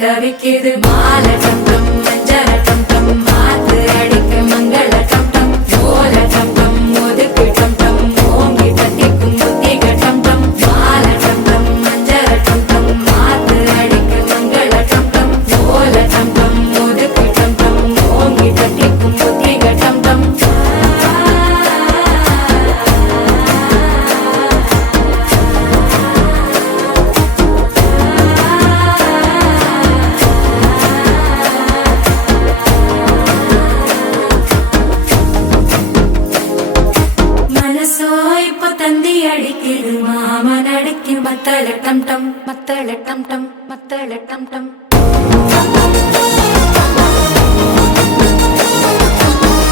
தவிக்குது மால டம் டம் மஞ்சள டம் டம் மாத்து அடிக்க மங்கள டம் டம் ஓல டம் டம் ஒதுக்கு டம் டம் ஓங்கி தட்டிக்கும் புத்திக டம் டம் மால டம் டம் மஞ்சள டம் டம் மாத்து அடிக்க மங்கள டம் டம் ஓல டம் டம் ஒதுக்கு டம் டம் ஓங்கி தட்டிக்கும் புத்திக டம் டம் தந்தி அடிக்குது மாமன் அடிக்கு மத்தள டம் டம் மத்தள டம் டம் மத்தள டம் டம்